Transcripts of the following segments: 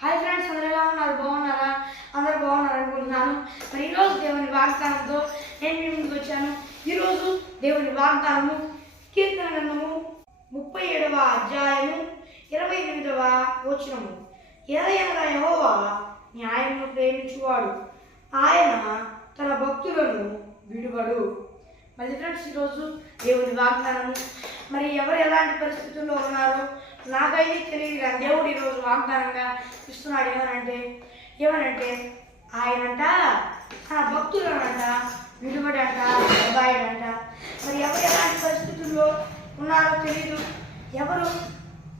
Hi friends, అందరూ ఎలా ఉన్నారు? బాగున్నారా? అందరూ బాగున్నారు అనుకుంటున్నాను. మరి ఈరోజు దేవుని వాగ్దానంతో నేను మీ ముందుకు వచ్చాను. ఈరోజు దేవుని వాగ్దానము కీర్తన గ్రంథము 37వ అధ్యాయము 28వ వచనము. ఏదైనా యెహోవా న్యాయమును ప్రేమించువాడు, ఆయన తన భక్తులను విడువడు. మరి ఫ్రెండ్స్, ఈరోజు దేవుని వాగ్దానము. మరి ఎవరు ఎలాంటి పరిస్థితుల్లో ఉన్నారో నాకైతే తెలియదు, కానీ దేవుడు ఈరోజు వాగ్దానంగా ఇస్తున్నాడు. ఏమనంటే ఆయనంట తన భక్తులనంట విడువడంట, ఎడబాయడంట. మరి ఎవరు ఎలాంటి పరిస్థితుల్లో ఉన్నారో తెలియదు, ఎవరు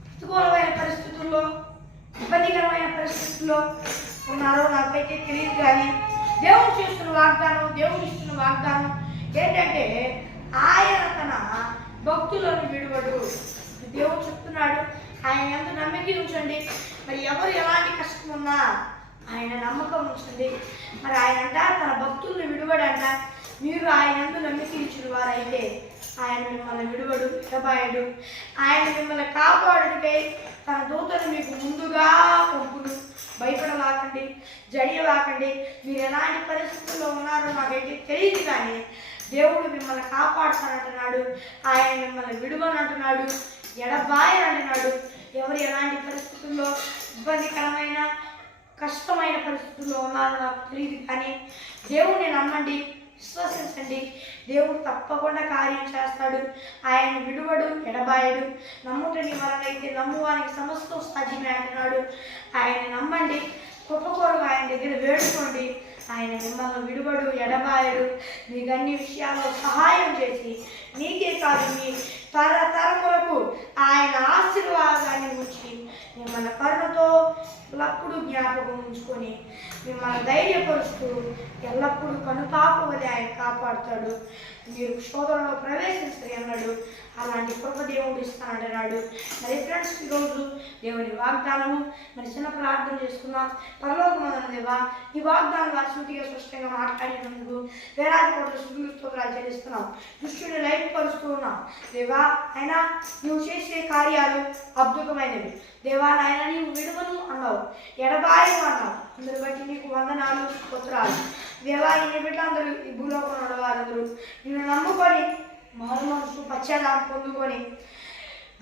ప్రతికూలమైన పరిస్థితుల్లో, ఇబ్బందికరమైన పరిస్థితుల్లో ఉన్నారో నాకైతే తెలియదు, కానీ దేవుడు చేస్తున్న వాగ్దానం, దేవుడు ఇస్తున్న వాగ్దానం ఏంటంటే ఆయన తన భక్తులను విడువడు. దేవుడు చెప్తున్నాడు, ఆయన ఎంత నమ్మకం ఉంచండి. మరి ఎవరు ఎలాంటి కష్టం ఉన్నా ఆయన నమ్మకం ఉంచండి. మరి ఆయన అంట తన భక్తులను విడువడంట. మీరు ఆయన ఎంత నమ్మకం ఇచ్చిన వారైతే ఆయన మిమ్మల్ని విడువడు, ఎడబాయడు. ఆయన మిమ్మల్ని కాపాడుడికై తన దూతను మీకు ముందుగా పంపుడు. భయపడవాకండి, జడియవాకండి. మీరు ఎలాంటి పరిస్థితుల్లో ఉన్నారో నాకైతే తెలియదు, కానీ దేవుడు మిమ్మల్ని కాపాడుతానంటున్నాడు. ఆయన మిమ్మల్ని విడువనంటున్నాడు, ఎడబాయనంటున్నాడు. ఎవరు ఎలాంటి పరిస్థితుల్లో, ఇబ్బందికరమైన కష్టమైన పరిస్థితుల్లో ఉన్నారో నాకు తెలియదు, కానీ దేవుడిని నమ్మండి, విశ్వసించండి. దేవుడు తప్పకుండా కార్యం చేస్తాడు. ఆయన విడువడు, ఎడబాయడు. నమ్ముటని వలనైతే నమ్మువానికి సమస్తం సాధ్యమే అంటున్నాడు. ఆయన నమ్మండి, కృపకోరుగా ఆయన దగ్గర వేడుకోండి. ఆయన మిమ్మల్ని విడువడు, ఎడబాయడు. మీకు అన్ని విషయాల్లో సహాయం చేసి నీకే కాదు మీ తరతరములకు ఆయన ఆశీర్వాదాన్ని ఉంచి మిమ్మల్ని కరుణతో ఎల్లప్పుడూ జ్ఞాపకం ఉంచుకొని మిమ్మల్ని ధైర్యపరుస్తూ ఎల్లప్పుడూ కనుపాపవది ఆయన కాపాడుతాడు. మీరు శోధనలో ప్రవేశిస్తారు అన్నాడు. అలాంటి కృప దేవుడు ఇస్తానంటున్నాడు. మరి ఫ్రెండ్స్, ఈరోజు దేవుని వాగ్దానము. మరి చిన్న ప్రార్థన చేసుకుందాం. పరలోకమందున్న దేవా, ఈ వాగ్దానం వాసూటిగా స్పష్టంగా మాట్లాడినందుకు వేలాది కోట్ల స్తుతులు స్తోత్రాలు చెల్లిస్తున్నాం. దృష్టిని లైట్ పరుస్తూ ఉన్నాం దేవా. అయినా నువ్వు చేసే కార్యాలు అద్భుతమైనవి దేవా. నాయన నీవు విడువను అన్నావు, ఎడబాయను అన్నావు. అందరు బట్టి నీకు వందనాలు, స్తోత్రాలు దేవా. ఈ బిడ్డలందరూ ఈ భూలోకంలో ఉన్నవారందరూ నిన్ను నమ్ముకొని మారు మనసు పశ్చాత్తాపం పొందుకొని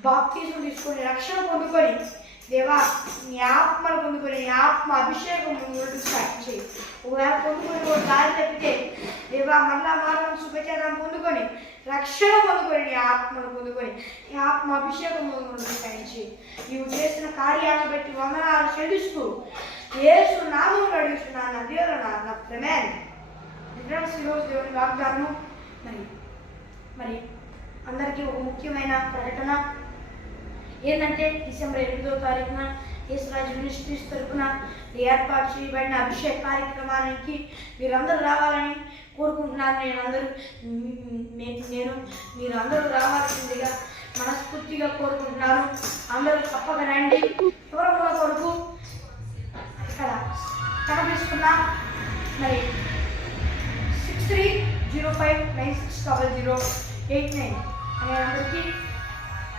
బాప్తిజం తీసుకొని రక్షణ పొందుకొని దేవా నీ ఆత్మను పొందుకొని నీ ఆత్మ అభిషేకం సాధించి ఒకవేళ పొందుకొని దారి తప్పితే దేవా మళ్ళా మారు మనసు పశ్చాత్తాపం పొందుకొని రక్షణ పొందుకొని నీ ఆత్మను పొందుకొని నీ ఆత్మ అభిషేకం పొందుకొని సాధించి నీవు చేసిన కార్యాలను బట్టి వందనాలు చెల్లిస్తూ యేసు నామములో అడుగుతున్నాను నా దేవుడు నా ప్రేమేన్. ఈరోజు దేవుని వాగ్దానము. మరి అందరికీ ఒక ముఖ్యమైన ప్రకటన ఏంటంటే డిసెంబర్ 8వ తారీఖున యేసురాజు మినిస్ట్రీస్ తరఫున ఏర్పాటు చేయబడిన అభిషేక కార్యక్రమానికి మీరందరూ రావాలని కోరుకుంటున్నాను. మీరు అందరూ రావాల్సిందిగా మనస్ఫూర్తిగా కోరుకుంటున్నాను. అందరూ తప్పక రండి. ఎవరో కొరకు ఇక్కడ కనిపిస్తున్నా మరి 6305960089 అనే నెంబర్కి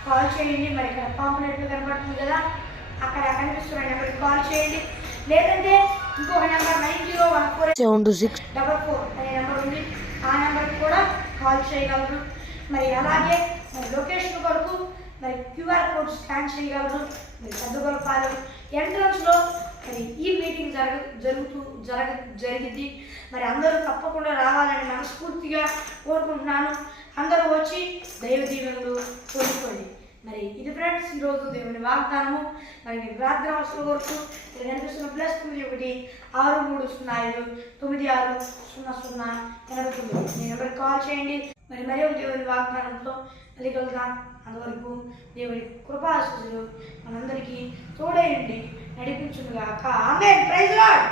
కాల్ చేయండి. మరి ఇక్కడ పాంప్లెట్లు కనబడుతుంది కదా, అక్కడ కనిపిస్తున్న నెంబర్కి కాల్ చేయండి. లేదంటే ఇంకొక నెంబర్ 90147644 అనే నెంబర్ ఉంది, ఆ నెంబర్కి కూడా కాల్ చేయగలరు. మరి అలాగే మరి లొకేషన్ కొరకు మరి QR కోడ్ స్కాన్ చేయగలరు. మరి పెద్దగొలపాలెం ఎంట్రన్స్లో మరి ఈ మీటింగ్ జరిగింది. మరి అందరూ తప్పకుండా రావాలని మనస్ఫూర్తిగా కోరుకుంటున్నాను. అందరూ వచ్చి దైవ దీవెనలు కోరుకోండి. మరి ఇది ఫ్రెండ్స్ ఈరోజు దేవుని వాగ్దానము. మరి మీ ప్రార్థన అవసరం వరకు ఇక్కడ కనిపిస్తున్న +91 6396009600 మీ నెంబర్కి కాల్ చేయండి. మరి ఒక దేవుని వాగ్దానంతో మళ్ళీ కలుద్దాం. అంతవరకు దేవుని కృపాశీస్సులు మనందరికీ తోడేయండి, నడిపించునుగాక. ఆమేన్. Praise lord.